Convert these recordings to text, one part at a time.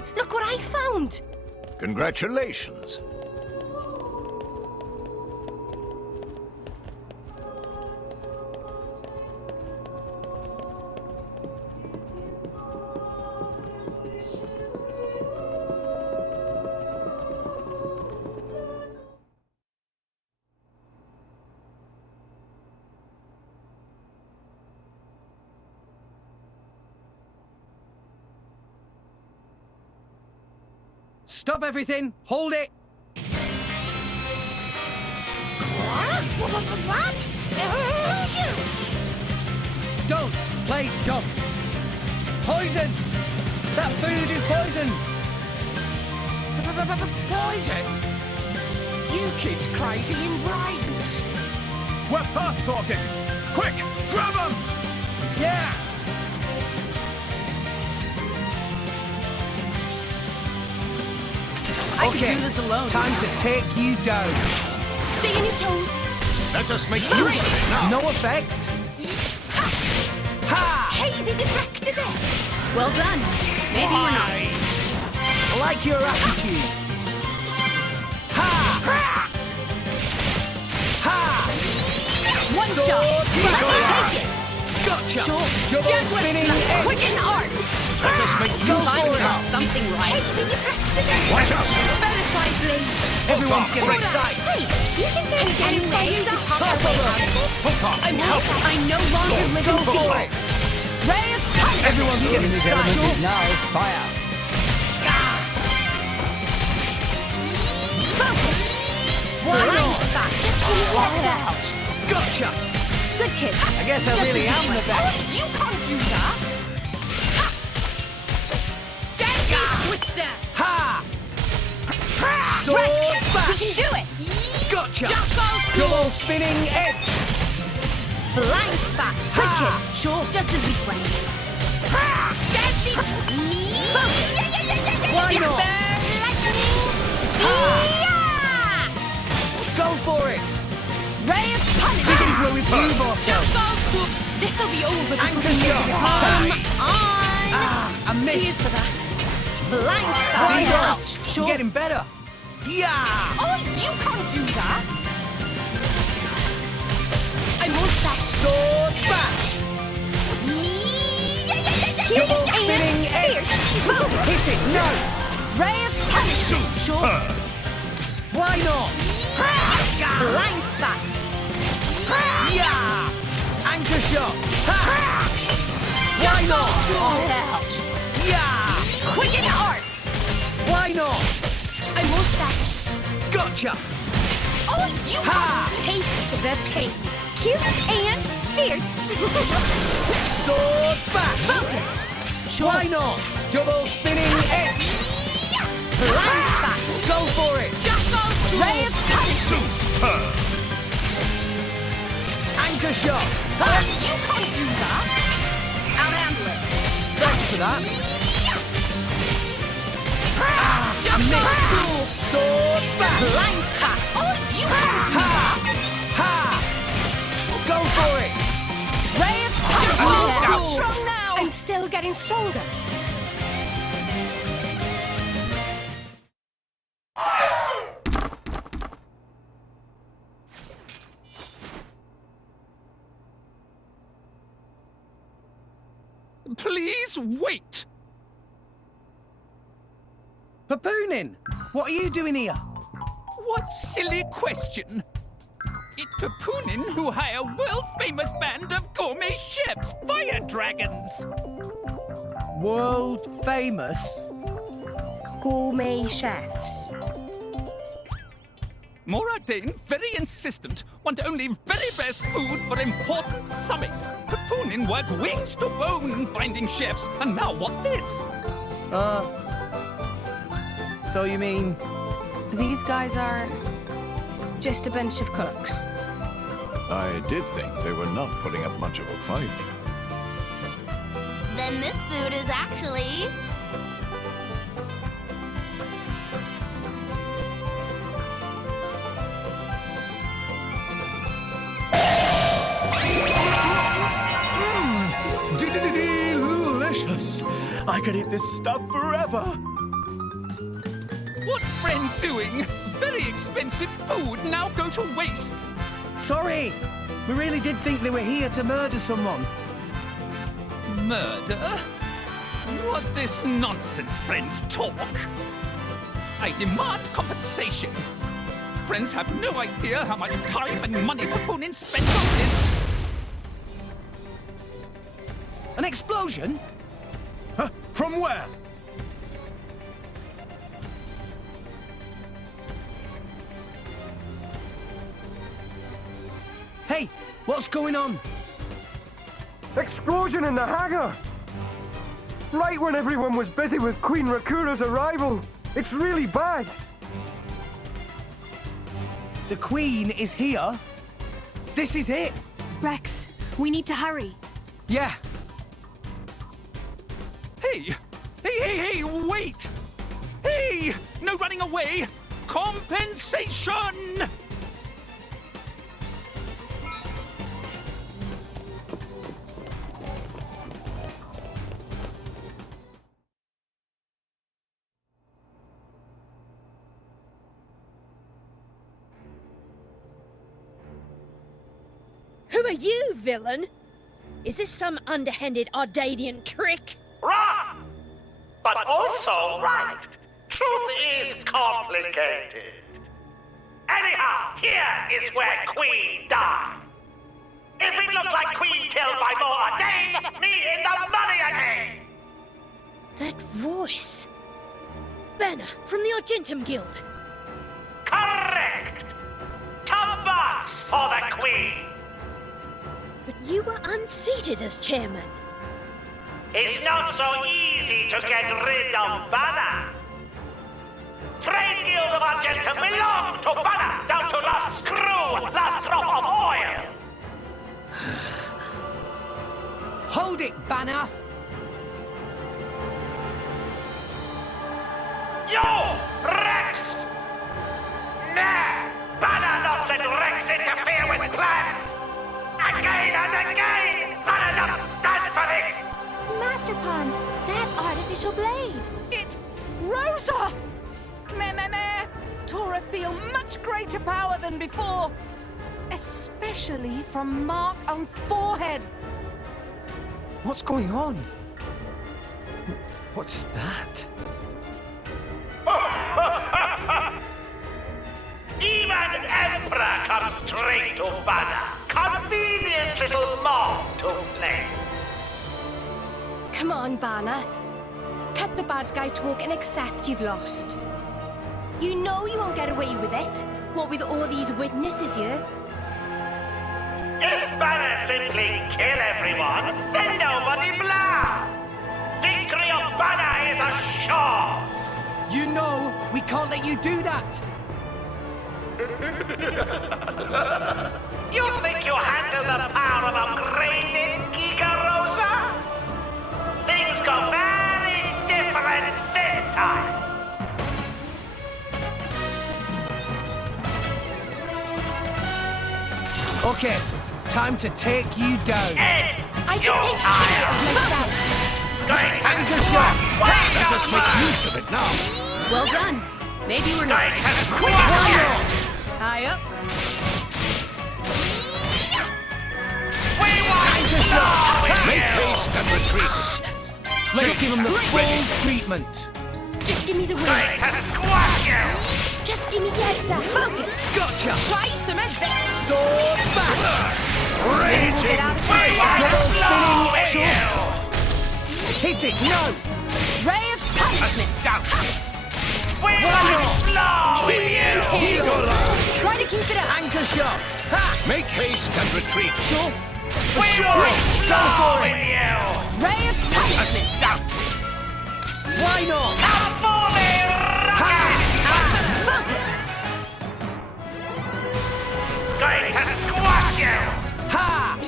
Hey, look what I found! Congratulations. Stop everything! Hold it! What? Don't play dumb! Poison! That food is poisoned! Poison? You kids crazy in brains. We're past talking! Quick, grab him! Yeah! I can do this alone. Time to take you down. Stay on your toes. Let us make use of it now. No effect. Ha! Hey, they deflected it. Well done. Maybe we're not. I like your attitude. Ha! Ha! One shot. Let me take it. Gotcha! Sure. Double Just spinning like egg. Quicken arts. Let us make use of Finally it got now. something Hey, right. they deflected it. Watch us. Verify, please. Everyone's getting Hold on. psyched. Hey, do you think there's any way to talk our way out of this? Hook on. I no longer live in Go for fear. it. Ray of punishment. Everyone's getting psyched. Now, fire. Focus. Why Blind not? spot. Just let it out. Gotcha! Good kid. I guess I Just really as am we the planned. best. You can't do that. Deadly twister. Ha! Sword Rex, we bash! can do it. Gotcha! Jocko Double spinning egg! Blind spot. Good kid. Sure. Just as we planned. Deadly. Focus. Why Super not? lightning. Go for it! Ray of punishment. This is where we prove ourselves. Jocko. This'll be over before Anchor we make shot. it. Come on. Ah, I missed. Cheers to that. Blind spot. See Out. that? Sure. Getting better. Yeah! Oh, you can't do that. I'm all set. Sword bash! Double spinning egg! Hit it! No! Ray of punishment. Sure. Why not? Blind spot. Yeah! Anchor shot! Ha! Why not? Get out. Yeah! Quicken arts. Why not? I'm all set. Gotcha! Oh, you Ha! can't taste the pain. Cute and fierce. Sword bash! Focus. Sure. Why not? Double spinning egg! Blind spot. Go for it! Jocko. Ray of punishment. Anchor shot! Oh, you can't do that. I'll handle it. Thanks for that. Jocko. Missed! Sword bash! Blind spot. Oh, you can't do that. Ha! Go for it! Ray of punishment. Jocko. Strong now. I'm still getting stronger. Please wait. Papoonin! What are you doing here? What silly question. It's Papoonin who hire world-famous band of gourmet chefs, fire dragons. World famous? Gourmet chefs. Moradane, very insistent, want only very best food for important summit. Papoonin work wings to bone finding chefs, and now what this? So you mean... These guys are just a bunch of cooks. I did think they were not putting up much of a fight. Then this food is actually... Delicious! I could eat this stuff forever. friend doing? Very expensive food now go to waste. Sorry! We really did think they were here to murder someone. Murder? What this nonsense, friends, talk? I demand compensation. Friends have no idea how much time and money Papunin spent on this. An explosion? Huh? From where? Hey, what's going on? Explosion in the hangar! Right when everyone was busy with Queen Rakura's arrival. It's really bad. The Queen is here? This is it? Rex, we need to hurry. Yeah. Hey! Hey, wait! Hey! No running away! Compensation! Who are you, villain? Is this some underhanded Ardadian trick? Wrong! But also right. Truth is complicated. Anyhow, here is where Queen died. If it looked like Queen killed by more Ardane, me in the money again! That voice. Banner from the Argentum Guild. Correct! Top box for the Queen! But you were unseated as chairman. It's not so easy to get rid of Banner. Trade Guild of Argentum belong to Banner, down to last screw, last drop of oil. Hold it, Banner! You, Rex! Nah, Banner not let Rex interfere with plans. Again and again, Banner not stand for this. Master Pun, that artificial blade. It... Rosa! Meh. Tora feel much greater power than before. Especially from mark on forehead. What's going on? What's that? Even Emperor comes straight to Banner. Convenient little mom to play. Come on, Banner. Cut the bad guy talk and accept you've lost. You know you won't get away with it. What with all these witnesses here? If Banner simply kill everyone, then nobody blah. Victory of Banner is assured. You know we can't let you do that! You think you handle the power of upgraded Giga Rosa? Things go very different this time. Okay, time to take you down. I can take care of myself. Anchor shot! Let us make use of it now. Well done. Maybe we're not. High up. Anchor shot! Make haste and retreat. Let's give him the full treatment. Just give me the wings. Just give me the heads up. Focus. Gotcha! Try some of this. Sword back! Get out of this. Double spinning shot! Hit it, no! Ray of punishment. Try to keep it up. Anchor shot! Ha! Make haste and retreat. Sure! Sure! Go for it! Ray of punishment. Why not? Focus. Going to squash you! Ha!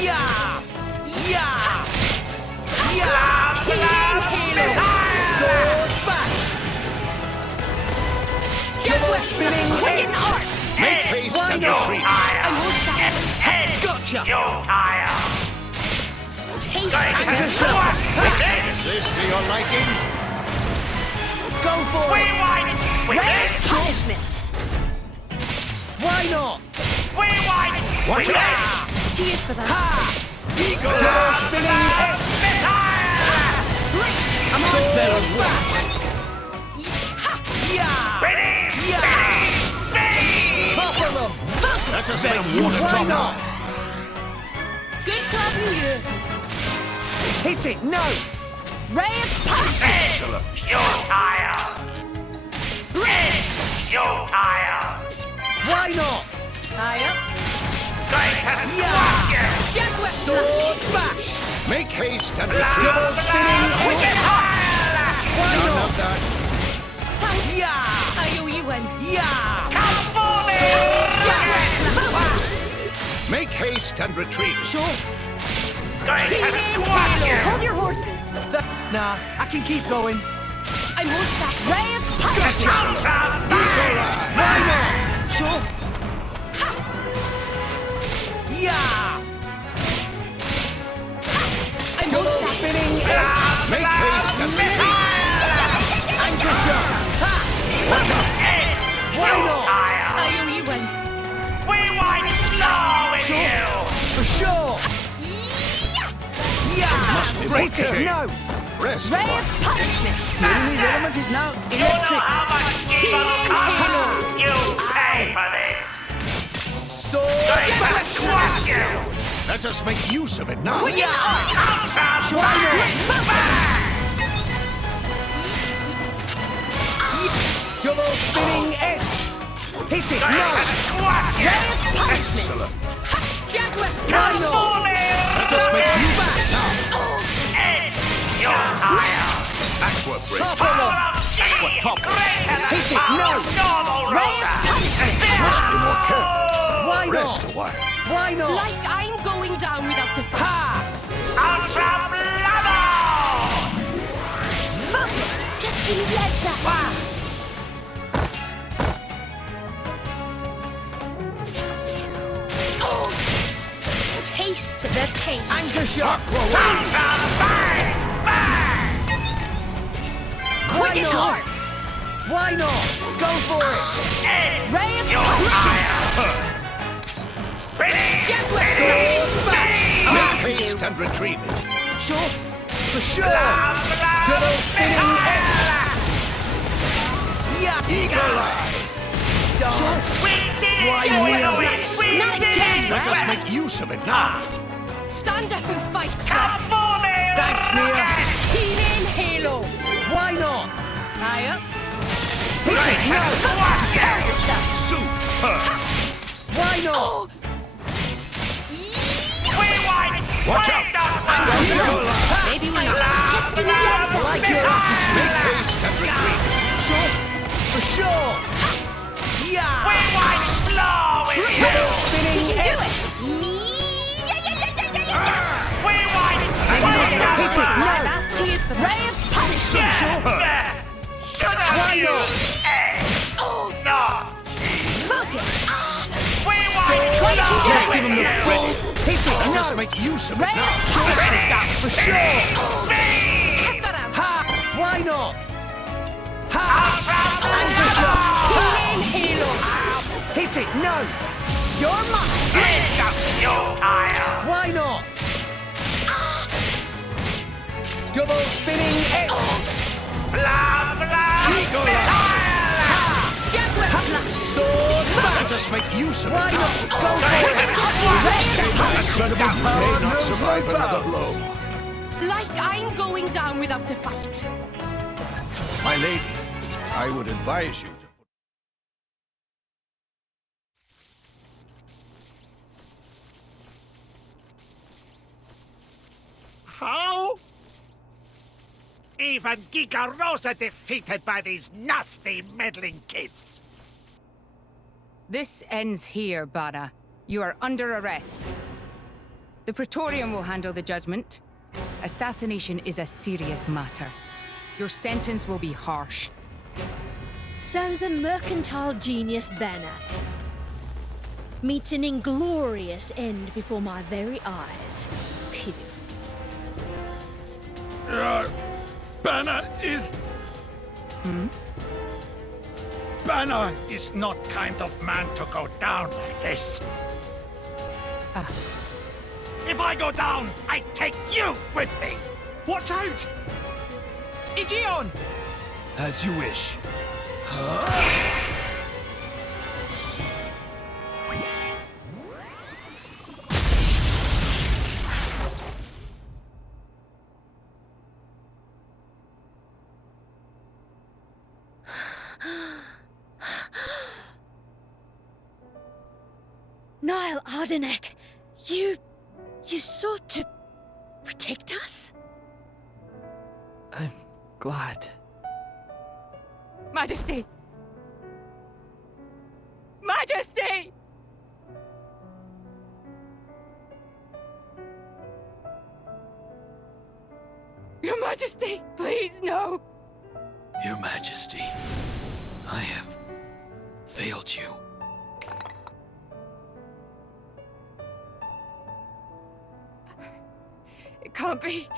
Yeah! Yeah! Sword back! Double spinning Quicken hit! arts. Make haste and retreat. I won't stop. Head! Gotcha! You tire! Taste. Anchor shot! Is this to your liking? Go for it! Rewind! Within! Punishment. Why not? Rewind! Watch Within! out! Cheers for that. Double spinning head! I'm on better back! Yeah! Ready! Yeah! Topple them! Let us Better make use why of not? Good job, you. Hit it! No! Ray of punishment. Excellent. You're tired! You're tired! Why not? High up. Going to Yeah! squash you! Jaguar Sword slash. bash! Make haste and Double retreat. spinning Wicked head! high! Why None not? of that. Thanks. Yeah! I owe you one. Yeah! Come for me! Jaguar slash. Make haste and retreat. Sure. Going to Healing squash halo. you! Hold your horses. Nah, I can keep going. I won't sack. Ray of punishment. Come Why not? Sure. Yeah! I won't Double sack. spinning head! Make haste and retreat. Anchor shot! Ha! Why not? I owe you one. Rewind slow with you! For sure! Yeah! be Hit it! watching. No! Rest. Ray of punishment. The enemy's element is now You know electric! how much evil costs? You pay for this! Sword Going to back! squash you! Let us make use of it now. Yeah! Come Why not? Double spinning head! Hit it! Going No! to squash you! Ray of punishment. Excellent. Jaguar Why slash. not? For me! Let us make use of it now. You're tired! Backward break. Topple them! Aqua top! Hit it! No! Ray of punishment. Must be more careful. Why Rest not? a while. Why not? Like I'm going down without a fight. Ha! Ultra Blubber! Focus! Just give me the heads up. Taste the pain. Anchor shot! Bang! Why Quick as not? hearts. Why not? Go for it! Ray of You're punishment. tired! Ready! Jaguar slash. Make haste and retrieve it. Sure! For sure! Double spinning head! Yeah! Eagle eye. Sure! We did Why it! not? We Not did again. it! Let us make use of it now. Stand up and fight, Come Rex. for me! Thanks, Nia! Healing halo. Why not? High up. Hit it! No! Super. Why not? Watch out. Eagle eye. Maybe we're not. Just give me the heads I up. like your attitude! Make haste and retreat. Sure! For sure! Yeah! Double spinning Do head! it. Me. Hit it! No! Cheers for Ray of punishment. Why not? Focus. Let's give him the full. Hit it! Let us No! make use of it Ray now. of punishment. For sure! Cut that out. Ha! Why not? Ha! Anchor shot! Healing halo. Hit it! No! You're mine! Why not? Double spinning head! Eagle eye. Jaguar slash. Sword back! Let us make use of Why it not? now. Go for it! Incredible. You may not survive another blow. Like I'm going down without a fight. My lady, I would advise you to put... How? Even Giga Rosa defeated by these nasty meddling kids. This ends here, Bana. You are under arrest. The Praetorium will handle the judgment. Assassination is a serious matter. Your sentence will be harsh. So the mercantile genius Banner meets an inglorious end before my very eyes. Pitiful. Banner is Banner is not kind of man to go down like this. If I go down, I take you with me. Watch out! Aegeon! As you wish. Niall Ardenek, you sought to protect us? I'm glad. Majesty! Majesty! Your Majesty, please, no! Your Majesty, I have failed you. It can't be.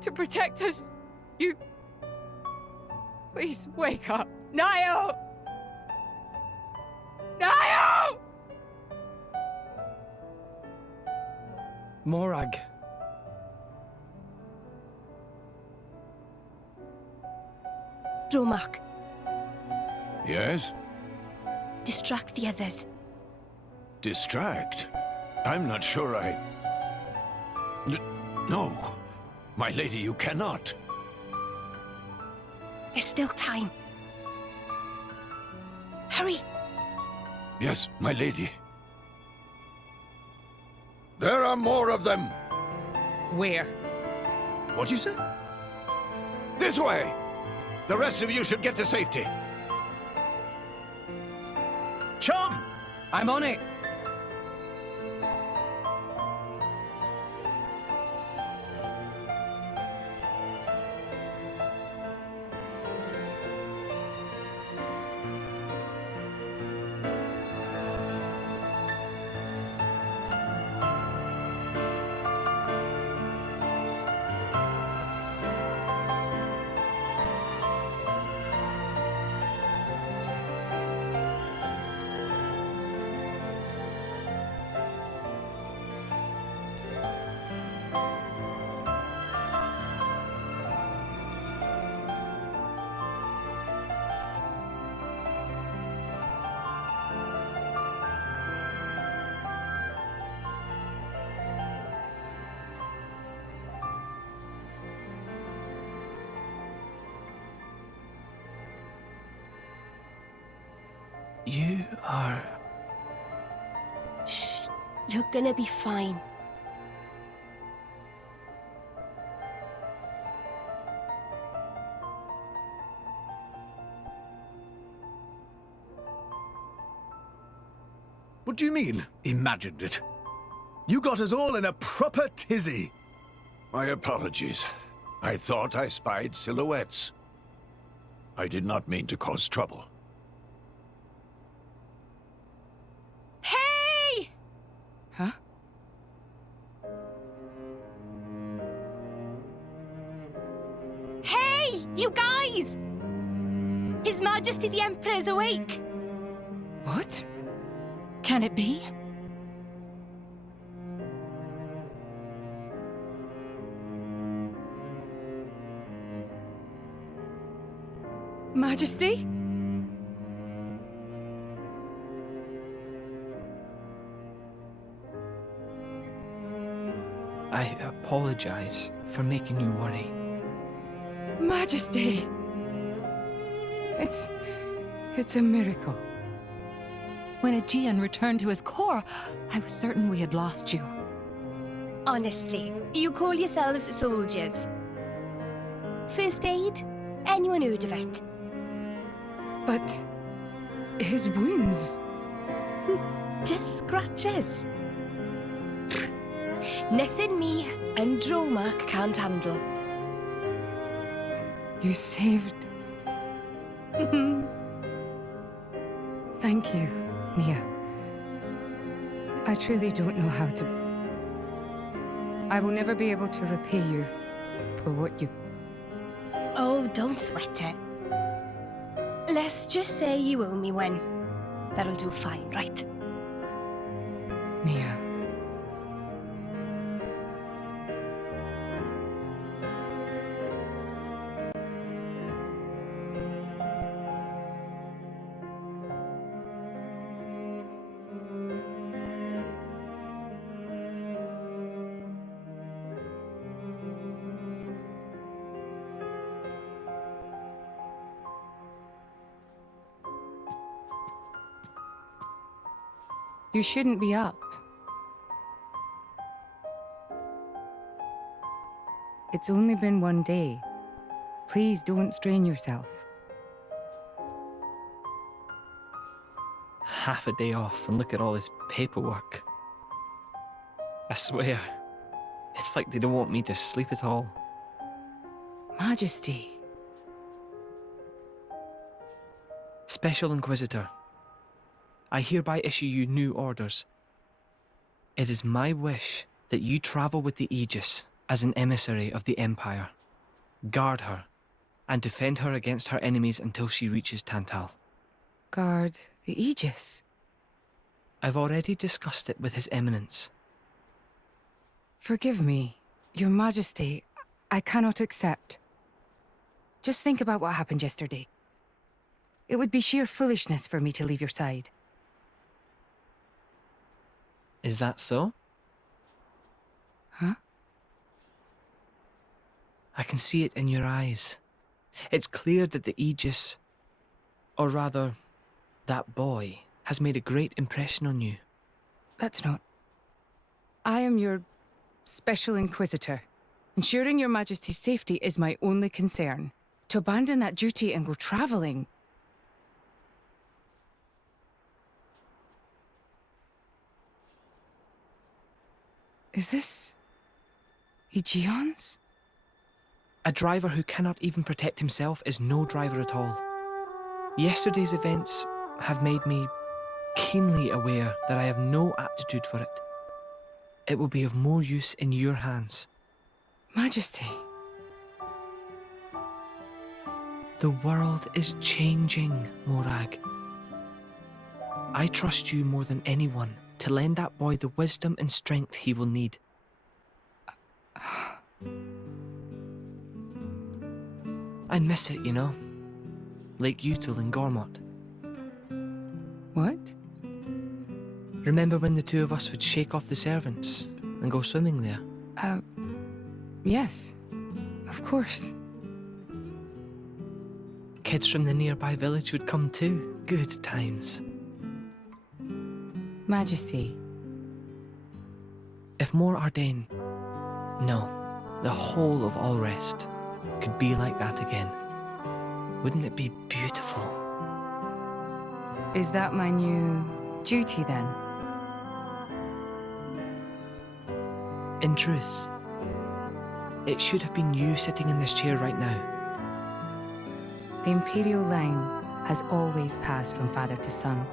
To protect us, you... Please wake up. Niall! Niall! Morag. Dromark, Yes? distract the others. Distract? I'm not sure No. My lady, you cannot. There's still time. Hurry! Yes, my lady. There are more of them! Where? What'd you say? This way! The rest of you should get to safety. Chum! I'm on it. You are... Shh. You're gonna be fine. What do you mean, imagined it? You got us all in a proper tizzy. My apologies. I thought I spied silhouettes. I did not mean to cause trouble. Hey! Huh? Hey! You guys! His Majesty the Emperor's awake! What? Can it be? Majesty? I apologize for making you worry. Majesty! It's a miracle. When Aegeon returned to his core, I was certain we had lost you. Honestly, you call yourselves soldiers. First aid? Anyone heard of it? But his wounds... Just scratches. Nothing me and Dromark can't handle. You saved... Thank you, Nia. I truly don't know how to... I will never be able to repay you for what you... Oh, don't sweat it. Let's just say you owe me one. That'll do fine, right? Mia. You shouldn't be up. It's only been one day. Please don't strain yourself. Half a day off and look at all this paperwork. I swear, it's like they don't want me to sleep at all. Majesty. Special Inquisitor, I hereby issue you new orders. It is my wish that you travel with the Aegis as an emissary of the Empire. Guard her, and defend her against her enemies until she reaches Tantal. Guard the Aegis? I've already discussed it with His Eminence. Forgive me, Your Majesty. I cannot accept. Just think about what happened yesterday. It would be sheer foolishness for me to leave your side. Is that so? Huh? I can see it in your eyes. It's clear that the Aegis, or rather, that boy, has made a great impression on you. That's not... I am your Special Inquisitor. Ensuring Your Majesty's safety is my only concern. To abandon that duty and go traveling... Is this... Aegeon's? A driver who cannot even protect himself is no driver at all. Yesterday's events have made me keenly aware that I have no aptitude for it. It will be of more use in your hands. Majesty. The world is changing, Morag. I trust you more than anyone to lend that boy the wisdom and strength he will need. I miss it, you know. Lake Util in Gormott. What? Remember when the two of us would shake off the servants and go swimming there? Yes. Of course. Kids from the nearby village would come too. Good times. Majesty. If Mor Ardain, no, the whole of Allrest, could be like that again, wouldn't it be beautiful? Is that my new duty then? In truth, it should have been you sitting in this chair right now. The Imperial line has always passed from father to son.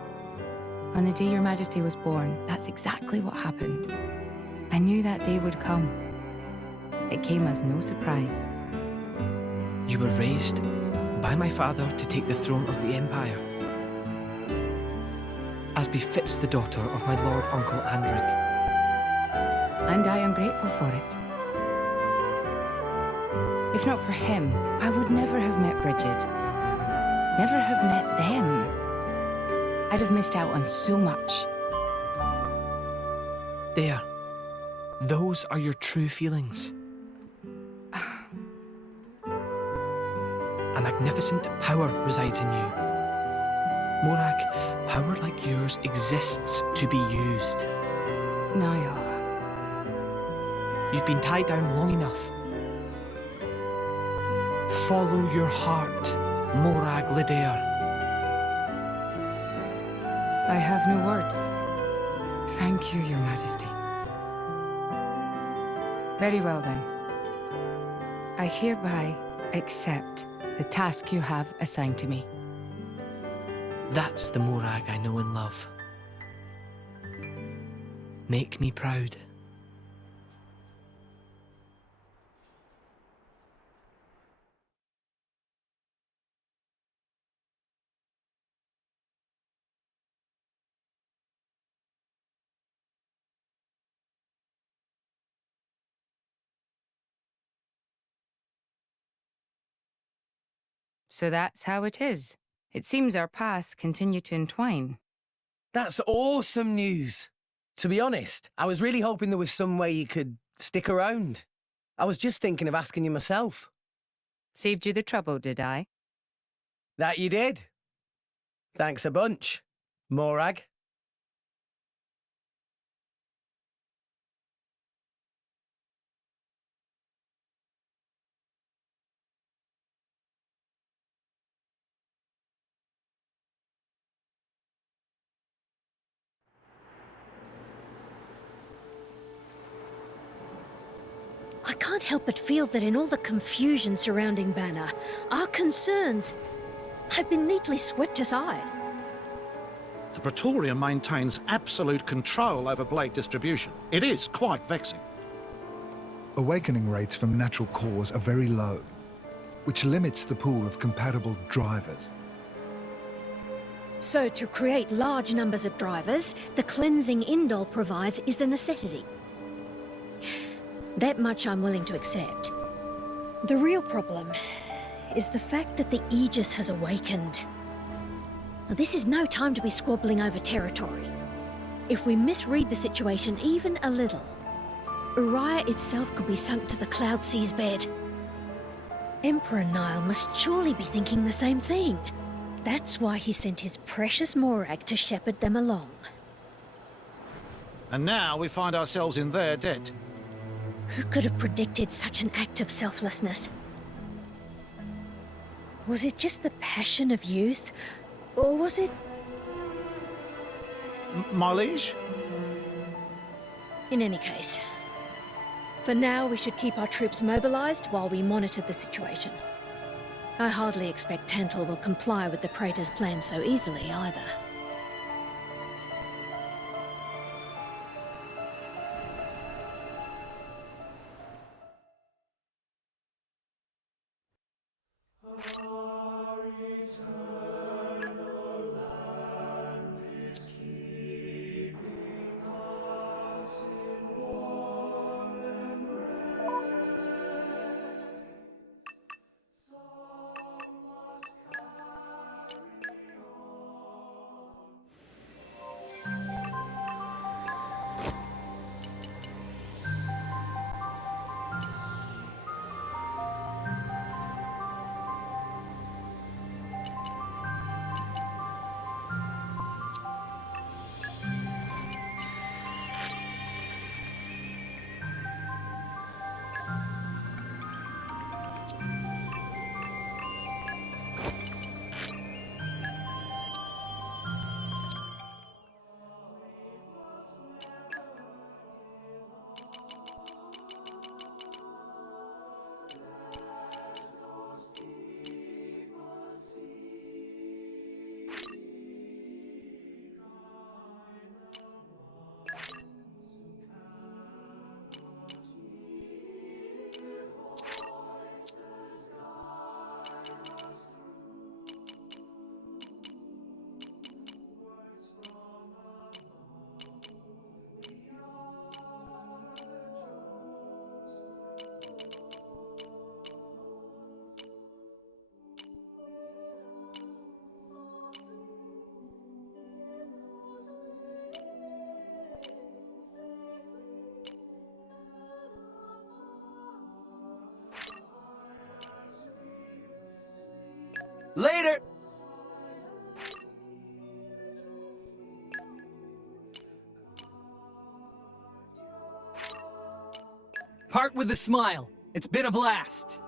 On the day Your Majesty was born, that's exactly what happened. I knew that day would come. It came as no surprise. You were raised by my father to take the throne of the Empire, as befits the daughter of my Lord Uncle Andric. And I am grateful for it. If not for him, I would never have met Bridget. Never have met them. I'd have missed out on so much. There. Those are your true feelings. A magnificent power resides in you. Morag, power like yours exists to be used. Niall. You've been tied down long enough. Follow your heart, Morag Lidair. I have no words. Thank you, Your Majesty. Very well then. I hereby accept the task you have assigned to me. That's the Morag I know and love. Make me proud. So that's how it is. It seems our paths continue to entwine. That's awesome news. To be honest, I was really hoping there was some way you could stick around. I was just thinking of asking you myself. Saved you the trouble, did I? That you did. Thanks a bunch, Morag. I can't help but feel that in all the confusion surrounding Banner, our concerns have been neatly swept aside. The Praetorian maintains absolute control over blade distribution. It is quite vexing. Awakening rates from natural cores are very low, which limits the pool of compatible drivers. So to create large numbers of drivers, the cleansing Indol provides is a necessity. That much I'm willing to accept. The real problem is the fact that the Aegis has awakened. Now, this is no time to be squabbling over territory. If we misread the situation even a little, Uriah itself could be sunk to the Cloud Sea's bed. Emperor Nile must surely be thinking the same thing. That's why he sent his precious Morag to shepherd them along. And now we find ourselves in their debt. Who could have predicted such an act of selflessness? Was it just the passion of youth? Or was it... My liege? In any case, for now we should keep our troops mobilized while we monitor the situation. I hardly expect Tantal will comply with the Praetor's plan so easily either. Later! Part with a smile. It's been a blast.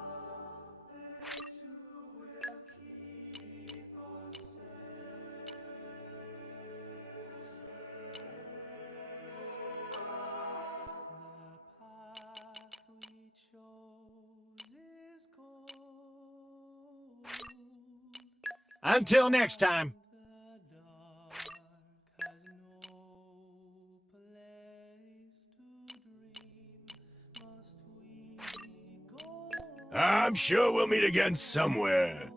Until next time. I'm sure we'll meet again somewhere.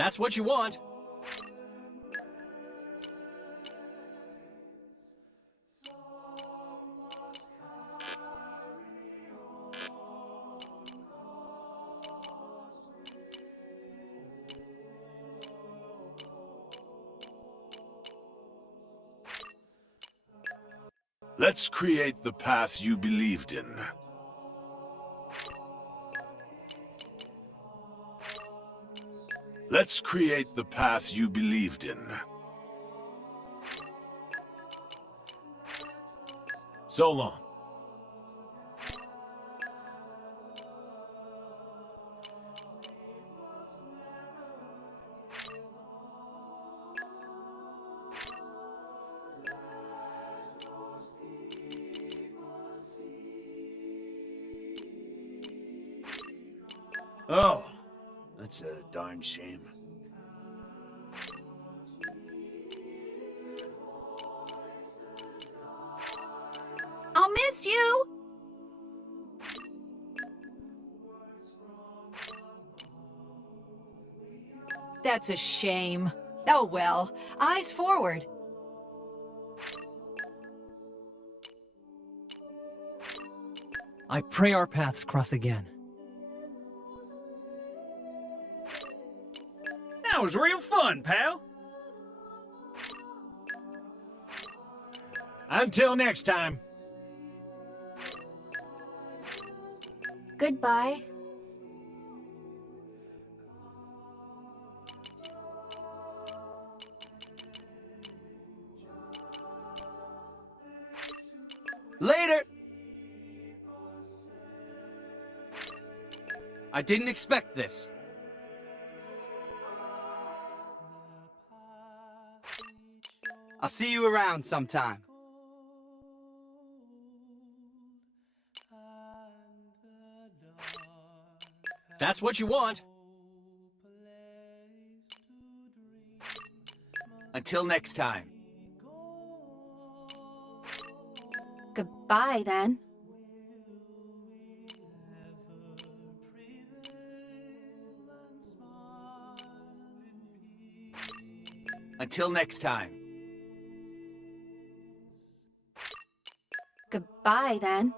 that's what you want. Let's create the path you believed in. Let's create the path you believed in. So long. Oh, that's a darn shame. I'll miss you! That's a shame. Oh well, eyes forward. I pray our paths cross again. That was real fun, pal. Until next time. Goodbye. Later! I didn't expect this. I'll see you around sometime. That's what you want. Until next time. Goodbye, then. Until next time. Goodbye, then.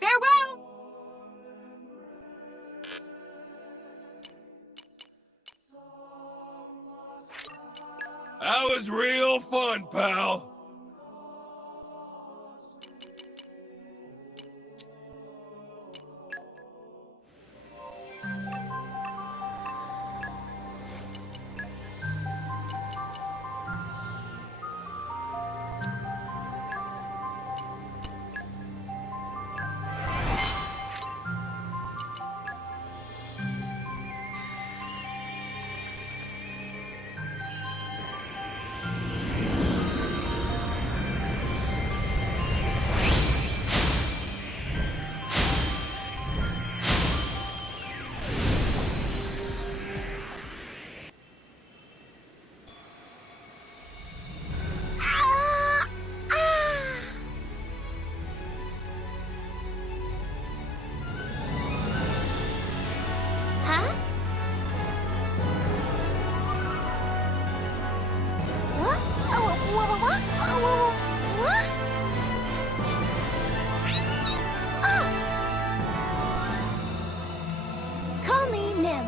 Farewell! That was real fun, pal. Call me Nim.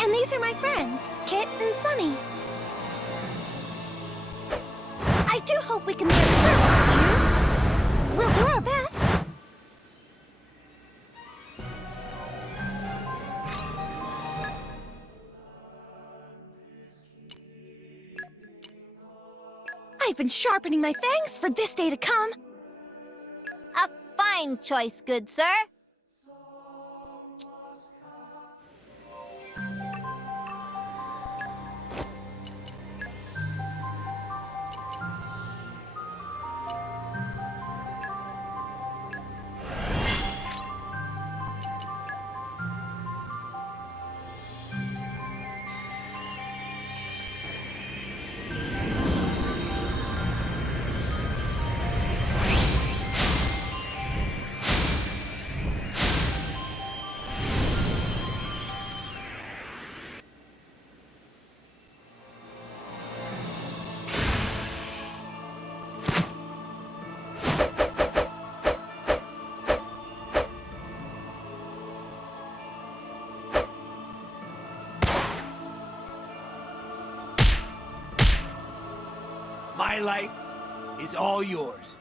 And these are my friends, Kit and Sunny. I do hope we can be of service to you. We'll do our best. I've been sharpening my fangs for this day to come. A fine choice, good sir. My life is all yours.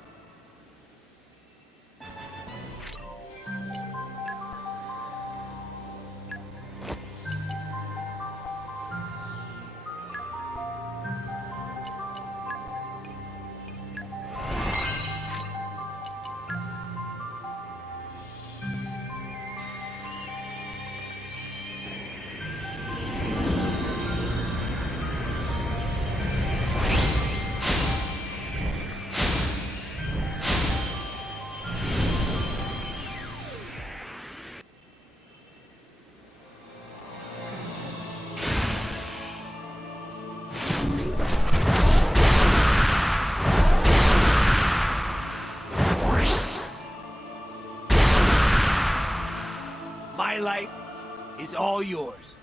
My life is all yours.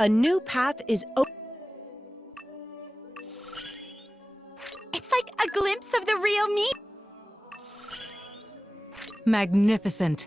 A new path is open. It's like a glimpse of the real me. Magnificent.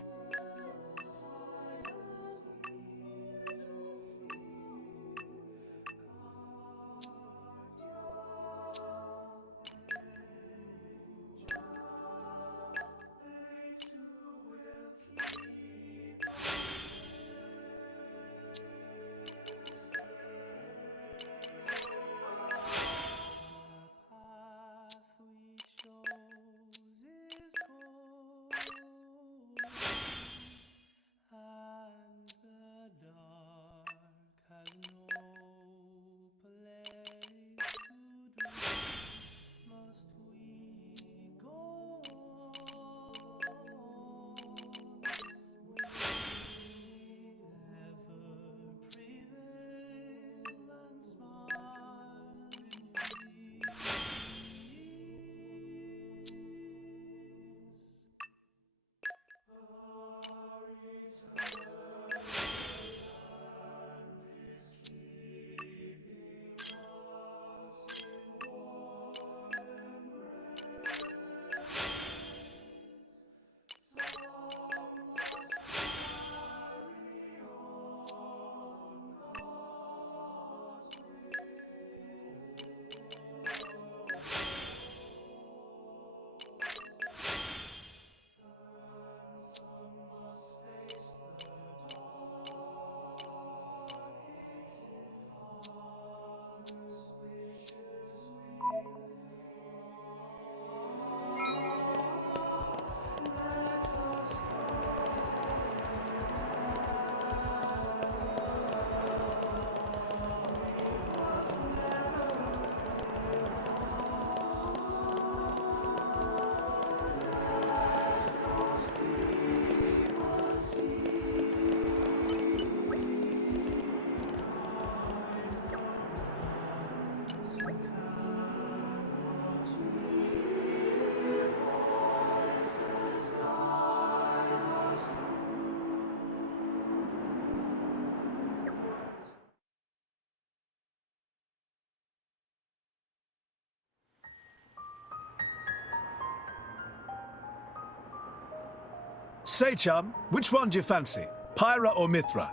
Say, chum, which one do you fancy? Pyra or Mithra?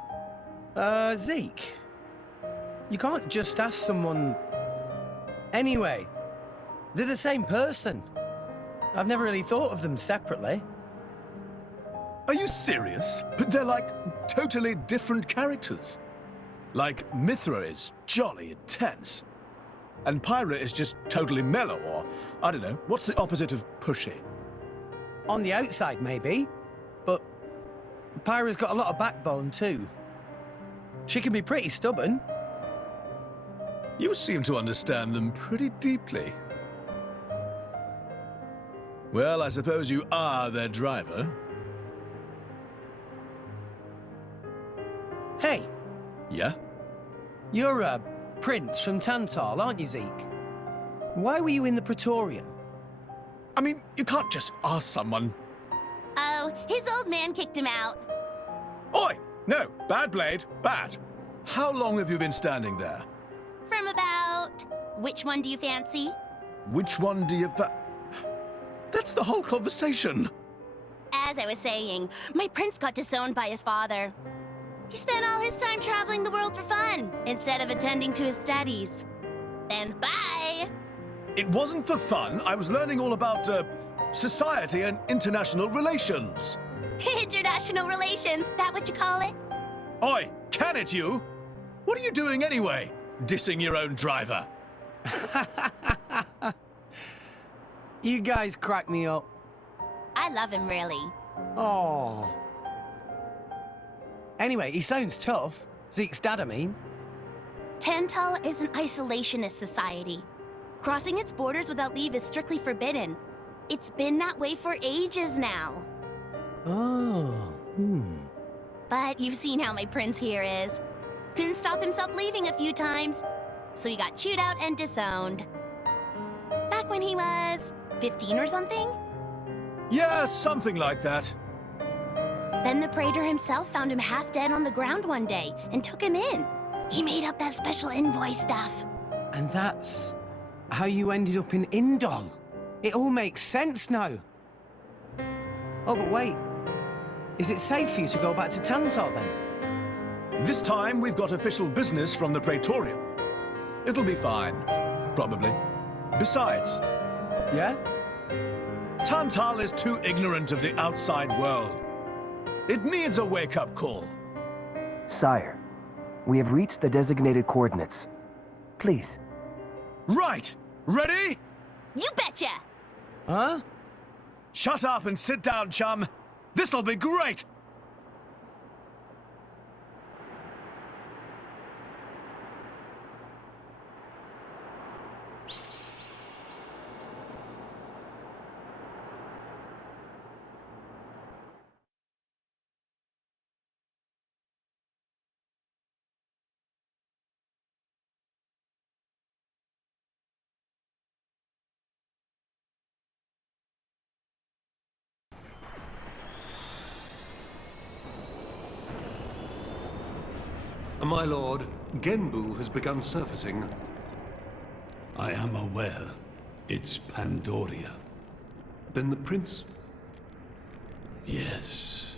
Zeke. You can't just ask someone... Anyway, they're the same person. I've never really thought of them separately. Are you serious? But they're like totally different characters. Like, Mithra is jolly intense. And Pyra is just totally mellow, or, I don't know, what's the opposite of pushy? On the outside, maybe. But Pyra's got a lot of backbone, too. She can be pretty stubborn. You seem to understand them pretty deeply. Well, I suppose you are their driver. Hey! Yeah? You're a prince from Tantal, aren't you, Zeke? Why were you in the Praetorium? I mean, you can't just ask someone. Oh, his old man kicked him out. Oi! No, bad blade, bad. How long have you been standing there? From about... Which one do you fancy? Which one do you That's the whole conversation. As I was saying, my prince got disowned by his father. He spent all his time traveling the world for fun, instead of attending to his studies. Then bye! It wasn't for fun. I was learning all about, society and international relations. International relations, that what you call it? Oi, can it you? What are you doing anyway? Dissing your own driver. You guys crack me up. I love him, really. Oh. Anyway, he sounds tough. Zeke's dad, I mean. Tantal is an isolationist society. Crossing its borders without leave is strictly forbidden. It's been that way for ages now. Oh, But you've seen how my prince here is. Couldn't stop himself leaving a few times, so he got chewed out and disowned. Back when he was 15 or something? Yeah, something like that. Then the Praetor himself found him half dead on the ground one day and took him in. He made up that special envoy stuff. And that's how you ended up in Indol. It all makes sense now. Oh, but wait. Is it safe for you to go back to Tantal then? This time we've got official business from the Praetorium. It'll be fine. Probably. Besides... Yeah? Tantal is too ignorant of the outside world. It needs a wake-up call. Sire, we have reached the designated coordinates. Please. Right! Ready? You betcha! Huh? Shut up and sit down, chum. This'll be great! My lord, Genbu has begun surfacing. I am aware. It's Pandoria. Then the prince... Yes.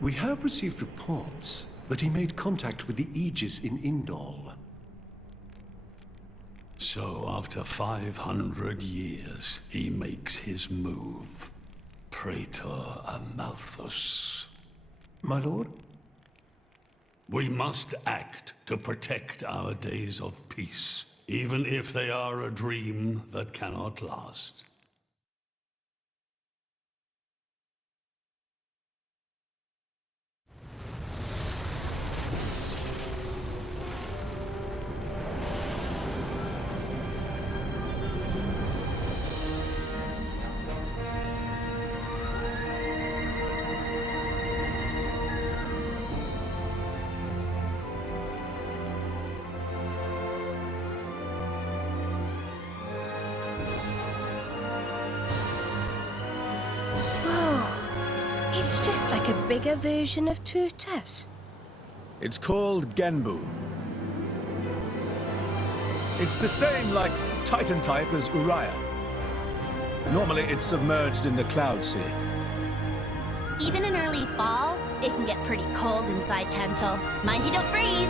We have received reports that he made contact with the Aegis in Indol. So after 500 years, he makes his move. Praetor Amalthus. My lord? We must act to protect our days of peace, even if they are a dream that cannot last. It's just like a bigger version of Turtus. It's called Genbu. It's the same, like, Titan type as Uriah. Normally it's submerged in the Cloud Sea. Even in early fall, it can get pretty cold inside Tental. Mind you don't freeze.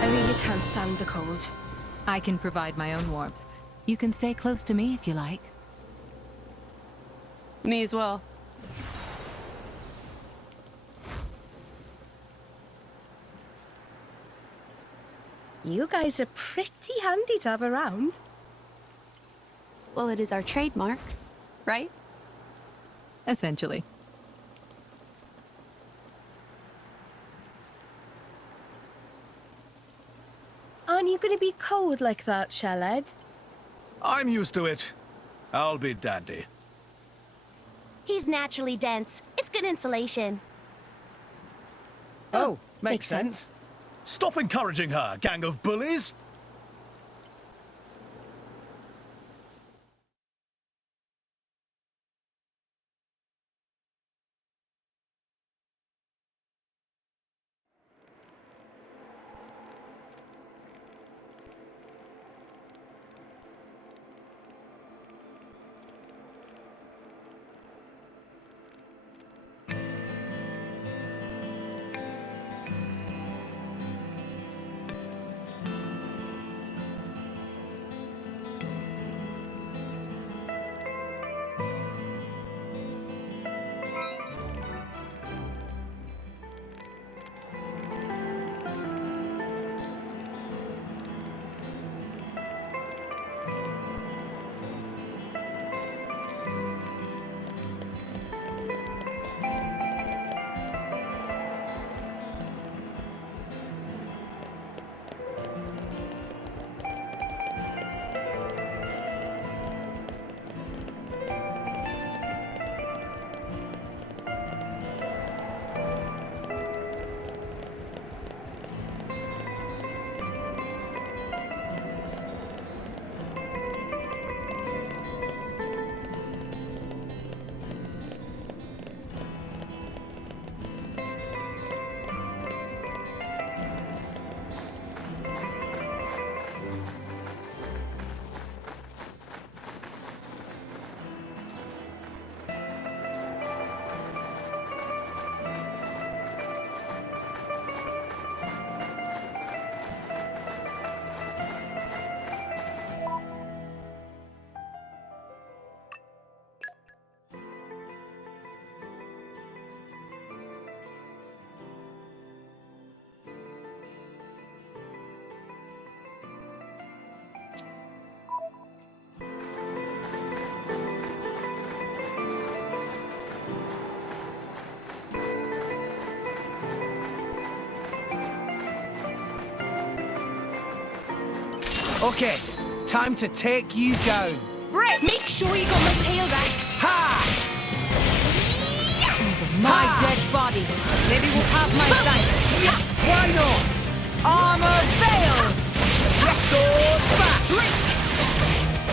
I really can't stand the cold. I can provide my own warmth. You can stay close to me if you like. Me as well. You guys are pretty handy to have around. Well, it is our trademark, right? Essentially. Aren't you going to be cold like that, Shellhead? I'm used to it. I'll be dandy. He's naturally dense. It's good insulation. Oh, makes sense. Stop encouraging her, gang of bullies! Okay, time to take you down. Brett, make sure you got my tail axe. Ha! My dead body. Maybe we'll have my sights. Why not? Armor veil! Sword back!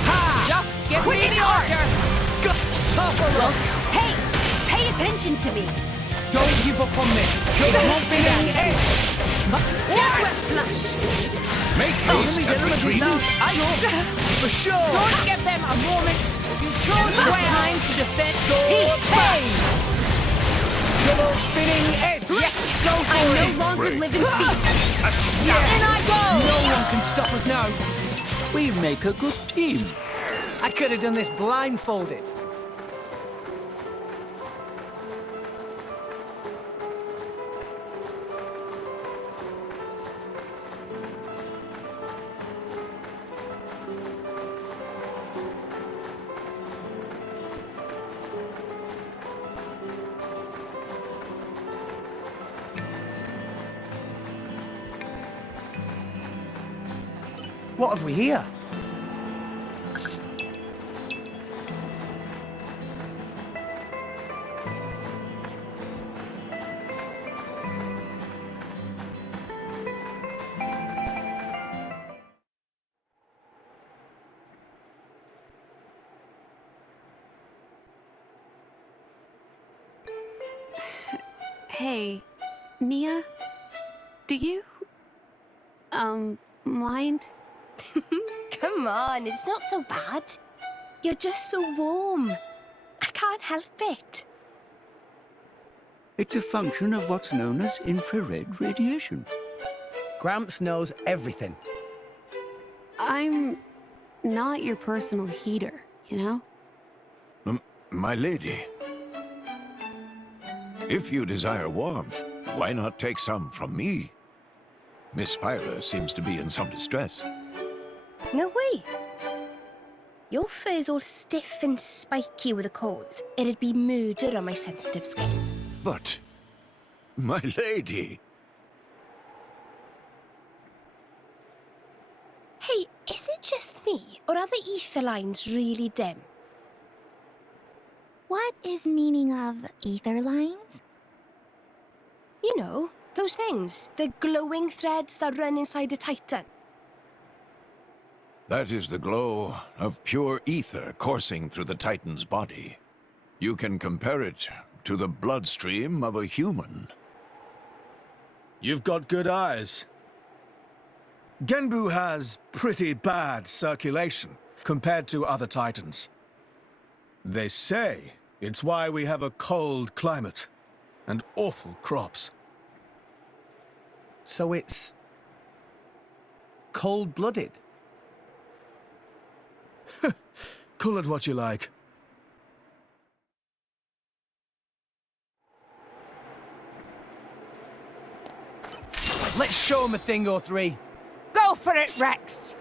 Ha! Just give Quick me and the order! Top of Well, hey, pay attention to me. Don't give up on me. Go the spinning edge. Jaguar flash. Make haste and retreat. For sure. Don't give them a moment. You chose time to defend. Sword double spinning edge. Yes, go for it. I no longer live in fear. Yeah. In I go. No one can stop us now. We make a good team. I could have done this blindfolded. What have we here? Hey, Nia? Do you... mind? Come on, it's not so bad. You're just so warm. I can't help it. It's a function of what's known as infrared radiation. Gramps knows everything. I'm not your personal heater, you know? My lady, if you desire warmth, why not take some from me? Miss Pyra seems to be in some distress. No way. Your fur's all stiff and spiky with a cold. It'd be murder on my sensitive skin. But, my lady... Hey, is it just me, or are the ether lines really dim? What is meaning of ether lines? You know, those things. The glowing threads that run inside a titan. That is the glow of pure ether coursing through the Titan's body. You can compare it to the bloodstream of a human. You've got good eyes. Genbu has pretty bad circulation compared to other Titans. They say it's why we have a cold climate and awful crops. So it's... cold-blooded? Call it what you like. Let's show him a thing or three. Go for it, Rex!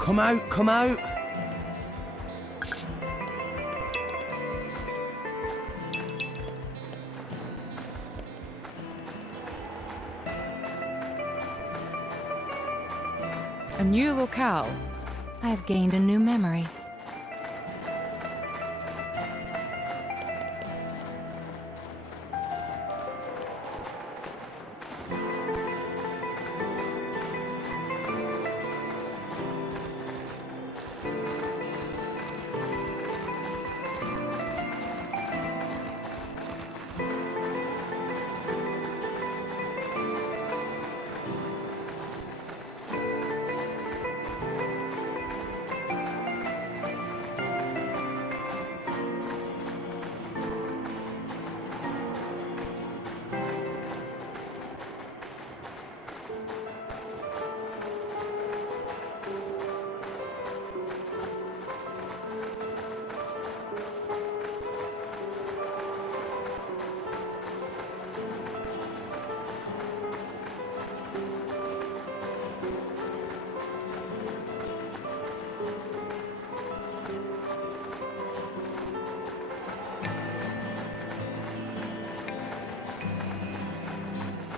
Come out, come out! A new locale. I've gained a new memory.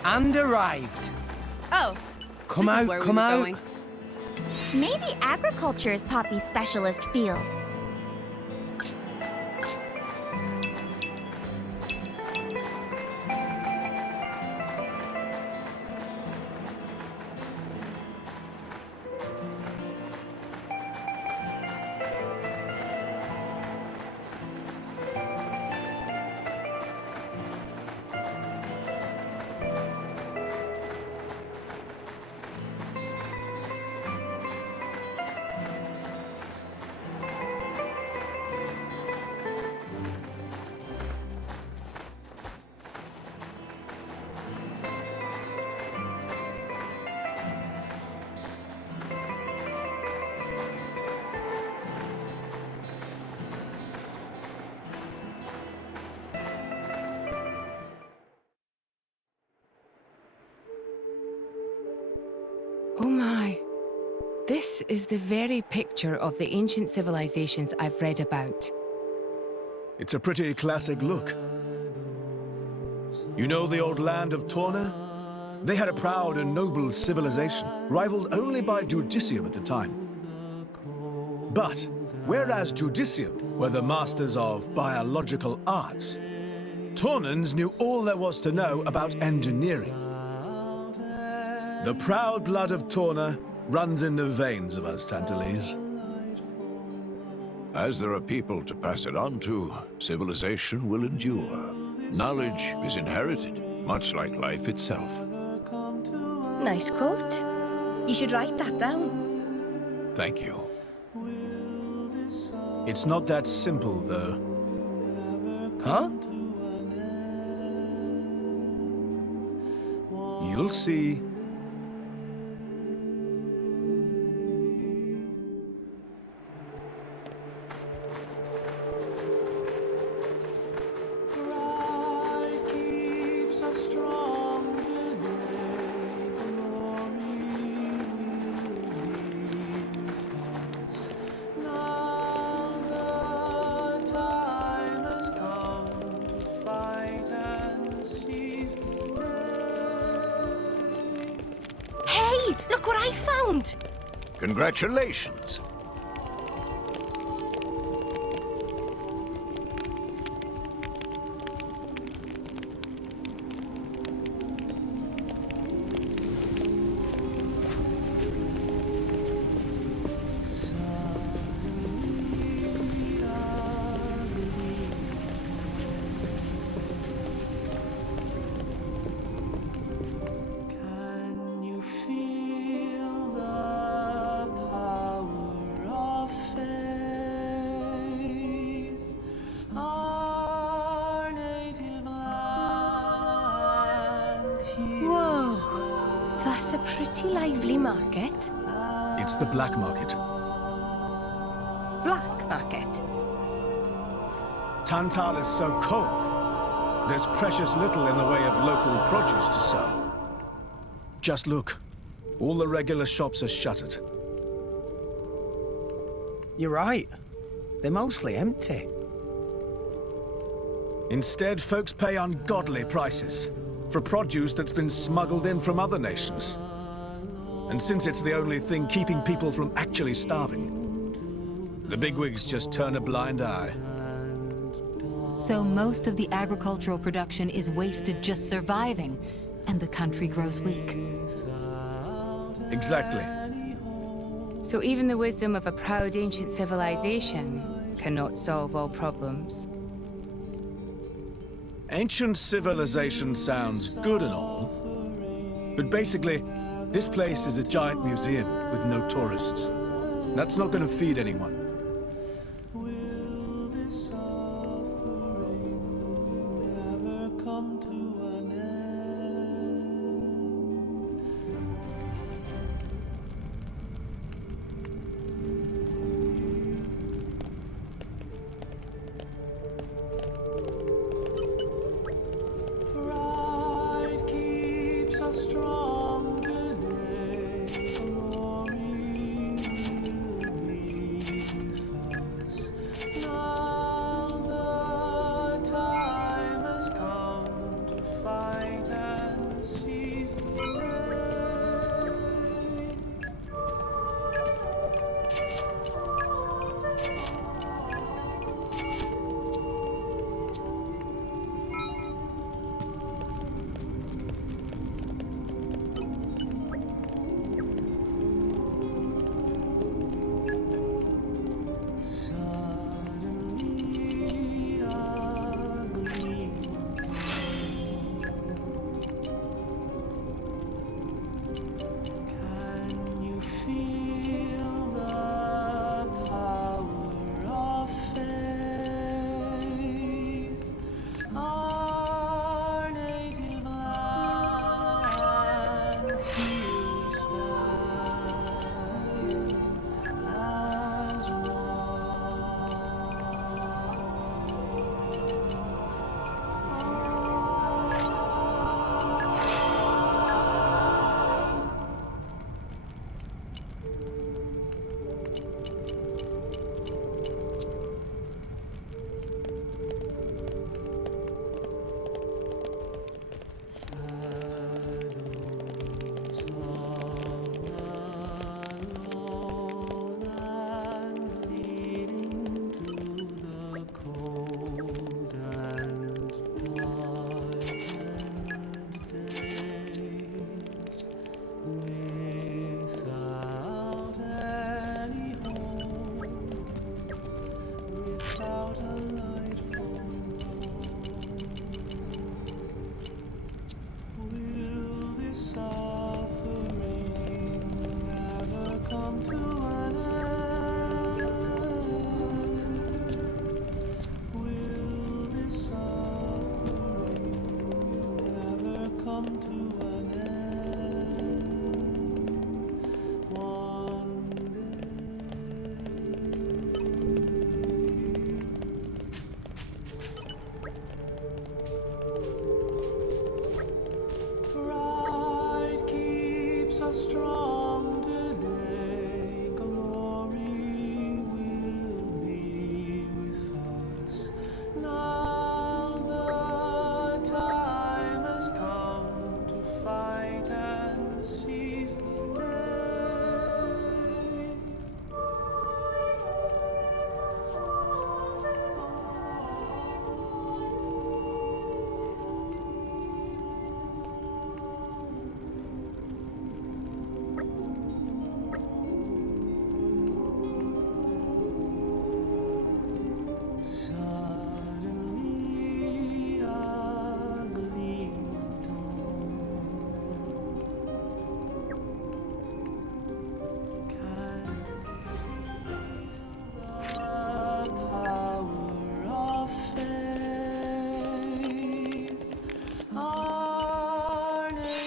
And arrived. Oh, Come this is out, where we come were out. going. Maybe agriculture is Poppy's specialist field. Oh my. This is the very picture of the ancient civilizations I've read about. It's a pretty classic look. You know the old land of Torna? They had a proud and noble civilization, rivaled only by Judicium at the time. But, whereas Judicium were the masters of biological arts, Tornans knew all there was to know about engineering. The proud blood of Torna runs in the veins of us Tantalese. As there are people to pass it on to, civilization will endure. Knowledge is inherited, much like life itself. Nice quote. You should write that down. Thank you. It's not that simple, though. Huh? You'll see. Hey, look what I found! Congratulations. Whoa, that's a pretty lively market. It's the black market. Black market? Tantal is so cold. There's precious little in the way of local produce to sell. Just look. All the regular shops are shuttered. You're right. They're mostly empty. Instead, folks pay ungodly prices for produce that's been smuggled in from other nations. And since it's the only thing keeping people from actually starving, the bigwigs just turn a blind eye. So most of the agricultural production is wasted just surviving, and the country grows weak. Exactly. So even the wisdom of a proud ancient civilization cannot solve all problems. Ancient civilization sounds good and all, but basically, this place is a giant museum with no tourists. That's not going to feed anyone.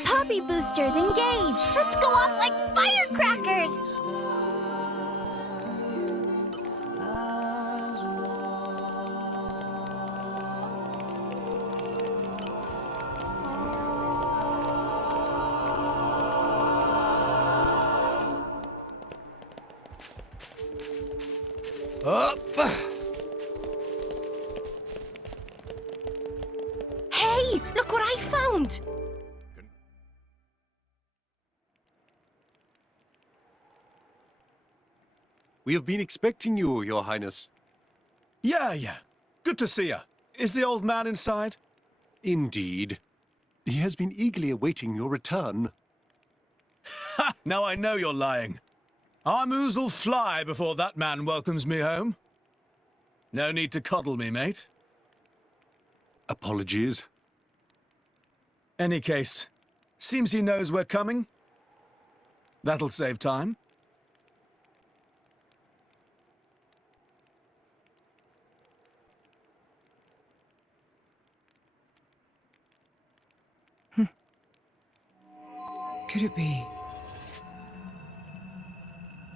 Puppy boosters engaged! Let's go off like firecrackers! Up! Hey, look what I found! We have been expecting you, Your Highness. Yeah. Good to see you. Is the old man inside? Indeed. He has been eagerly awaiting your return. Ha! Now I know you're lying. Our moos'll fly before that man welcomes me home. No need to coddle me, mate. Apologies. Any case, seems he knows we're coming. That'll save time. Could it be?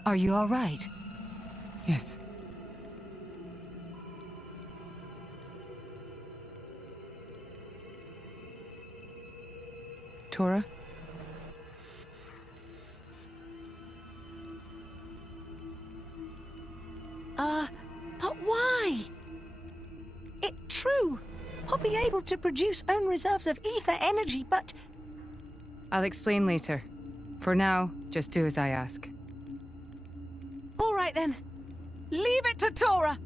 Are you all right? Yes. Tora? But why? It's true. I'll be able to produce own reserves of ether energy, but... I'll explain later. For now, just do as I ask. All right then. Leave it to Tora.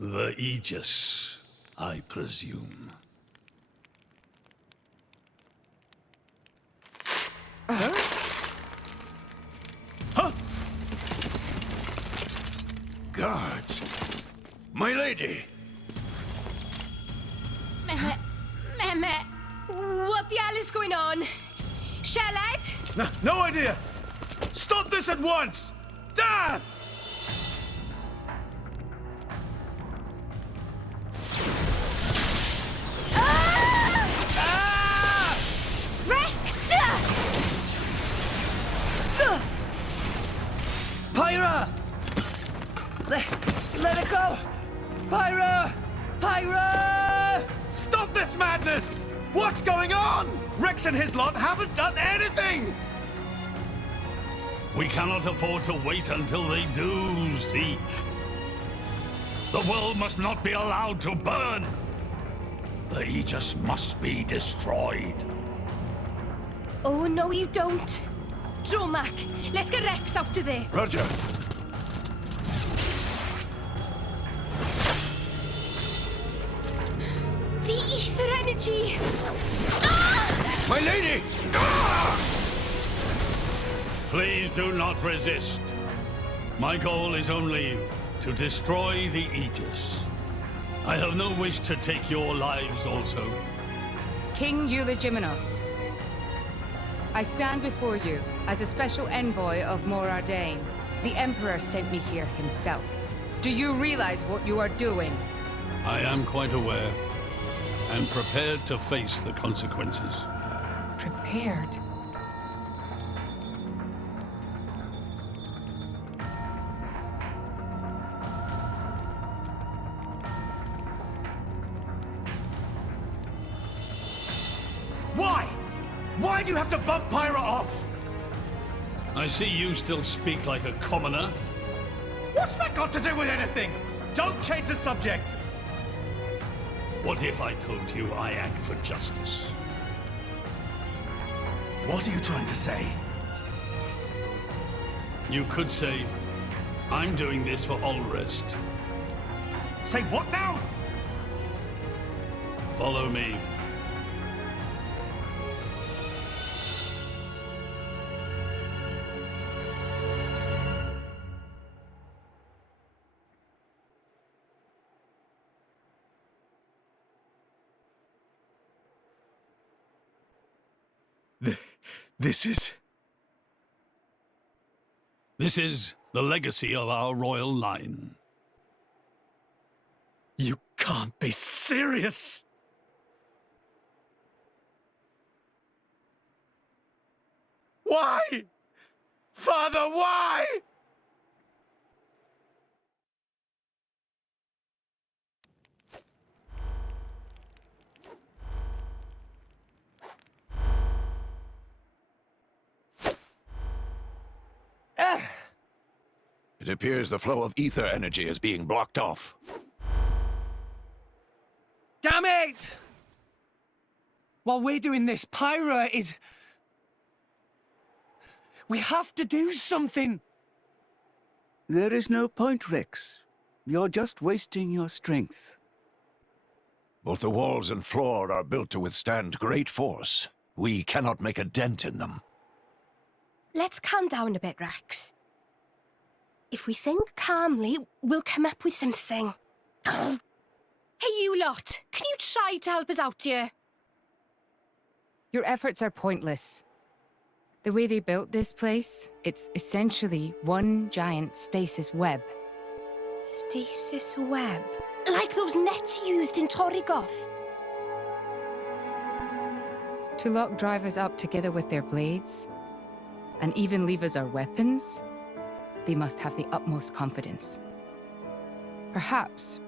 The Aegis, I presume. Guards! My lady! Mehmet, what the hell is going on? Shellhead? No idea! Stop this at once! Dad! Pyra! Let it go! Pyra! Pyra! Stop this madness! What's going on? Rex and his lot haven't done anything! We cannot afford to wait until they do, Zeke. The world must not be allowed to burn. The Aegis must be destroyed. Oh, no, you don't. Dromac, let's get Rex out of there. Roger. The ether energy! Ah! My lady! Please do not resist. My goal is only to destroy the Aegis. I have no wish to take your lives also. King Eulogimenos, I stand before you as a special envoy of Morardain. The Emperor sent me here himself. Do you realize what you are doing? I am quite aware, and prepared to face the consequences. Prepared? Why? Why do you have to bump Pyra off? I see you still speak like a commoner. What's that got to do with anything? Don't change the subject! What if I told you I act for justice? What are you trying to say? You could say, I'm doing this for Ulrest. Say what now? Follow me. This is the legacy of our royal line. You can't be serious! Why? Father, why? It appears the flow of ether energy is being blocked off. Damn it! While we're doing this, Pyra is... We have to do something! There is no point, Rex. You're just wasting your strength. Both the walls and floor are built to withstand great force. We cannot make a dent in them. Let's calm down a bit, Rex. If we think calmly, we'll come up with something. Hey, you lot! Can you try to help us out here? Your efforts are pointless. The way they built this place, it's essentially one giant stasis web. Stasis web? Like those nets used in Torrigoth? To lock drivers up together with their blades, and even leave us our weapons, they must have the utmost confidence. Perhaps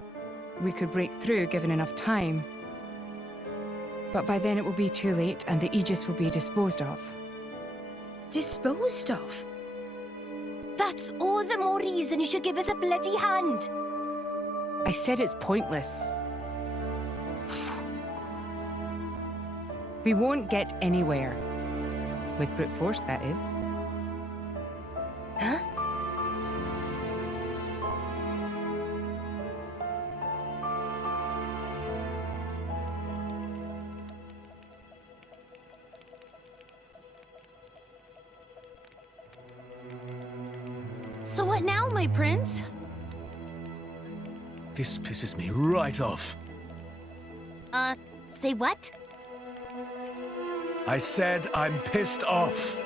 we could break through given enough time. But by then it will be too late and the Aegis will be disposed of. Disposed of? That's all the more reason you should give us a bloody hand. I said it's pointless. We won't get anywhere. With brute force, that is. Huh? So what now, my prince? This pisses me right off. Say what? I said I'm pissed off.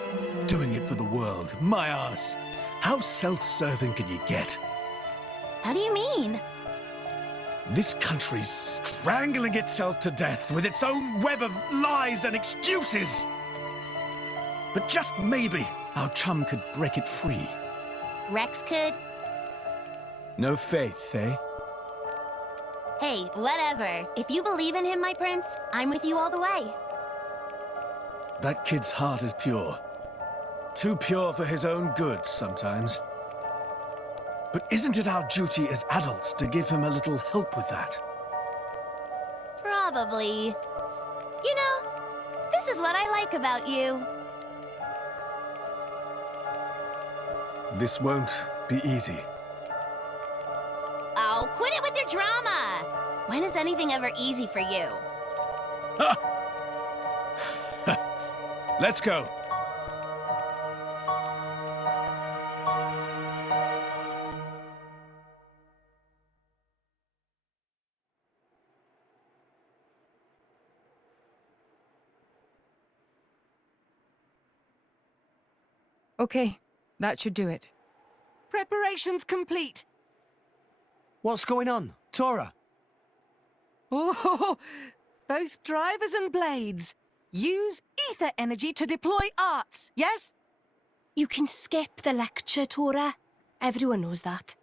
Doing it for the world. My ass. How self-serving can you get? How do you mean? This country's strangling itself to death with its own web of lies and excuses. But just maybe our chum could break it free. Rex could? No faith, eh? Hey, whatever. If you believe in him, my prince, I'm with you all the way. That kid's heart is pure. Too pure for his own good sometimes. But isn't it our duty as adults to give him a little help with that? Probably. You know, this is what I like about you. This won't be easy. Oh, quit it with your drama! When is anything ever easy for you? Let's go. Okay, that should do it. Preparations complete. What's going on, Tora? Oh, both drivers and blades. Use ether energy to deploy arts, yes? You can skip the lecture, Tora. Everyone knows that.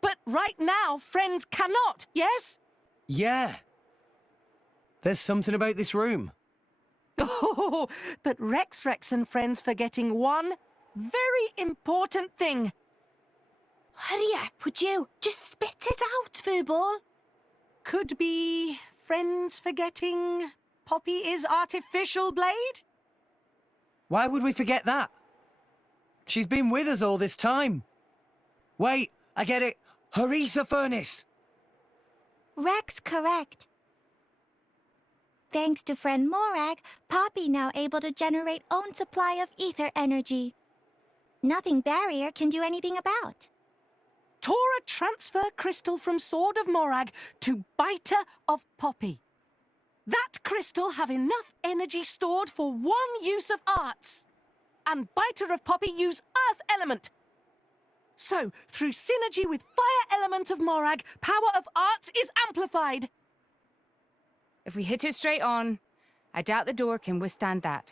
But right now, friends cannot, yes? Yeah. There's something about this room. Oh, but Rex and friends forgetting one very important thing. Hurry up, would you? Just spit it out, Furball. Could be friends forgetting Poppy is artificial blade? Why would we forget that? She's been with us all this time. Wait, I get it. Her ether furnace. Rex correct. Thanks to friend Morag, Poppy now able to generate own supply of ether energy. Nothing barrier can do anything about. Tora transfer crystal from Sword of Morag to Biter of Poppy. That crystal have enough energy stored for one use of arts. And Biter of Poppy use Earth element. So, through synergy with Fire element of Morag, power of arts is amplified. If we hit it straight on, I doubt the door can withstand that.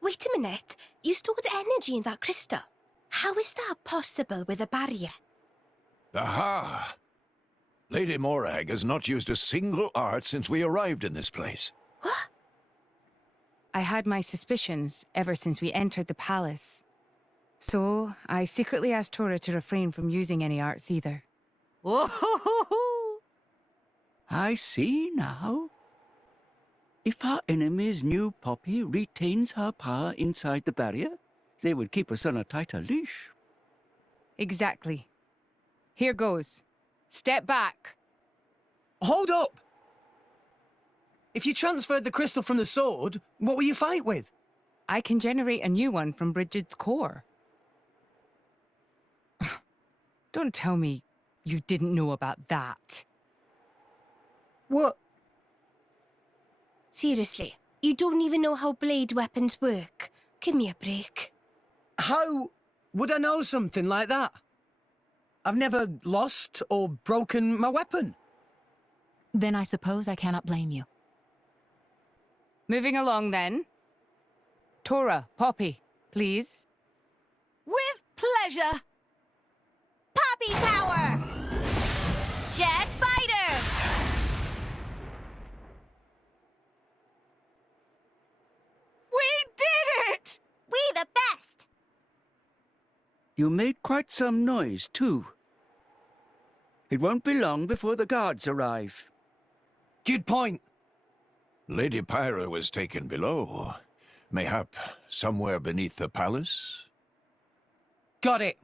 Wait a minute. You stored energy in that crystal. How is that possible with a barrier? Aha! Lady Morag has not used a single art since we arrived in this place. What? I had my suspicions ever since we entered the palace. So, I secretly asked Tora to refrain from using any arts either. Whoa! I see now. If our enemies knew Poppy retains her power inside the barrier, they would keep us on a tighter leash. Exactly. Here goes. Step back. Hold up! If you transferred the crystal from the sword, what will you fight with? I can generate a new one from Bridget's core. Don't tell me you didn't know about that. What? Seriously, you don't even know how blade weapons work. Give me a break. How would I know something like that? I've never lost or broken my weapon. Then I suppose I cannot blame you. Moving along then. Tora, Poppy, please. With pleasure. Poppy power! Jet Biter! We did it! We the best! You made quite some noise, too. It won't be long before the guards arrive. Good point. Lady Pyra was taken below. Mayhap somewhere beneath the palace? Got it.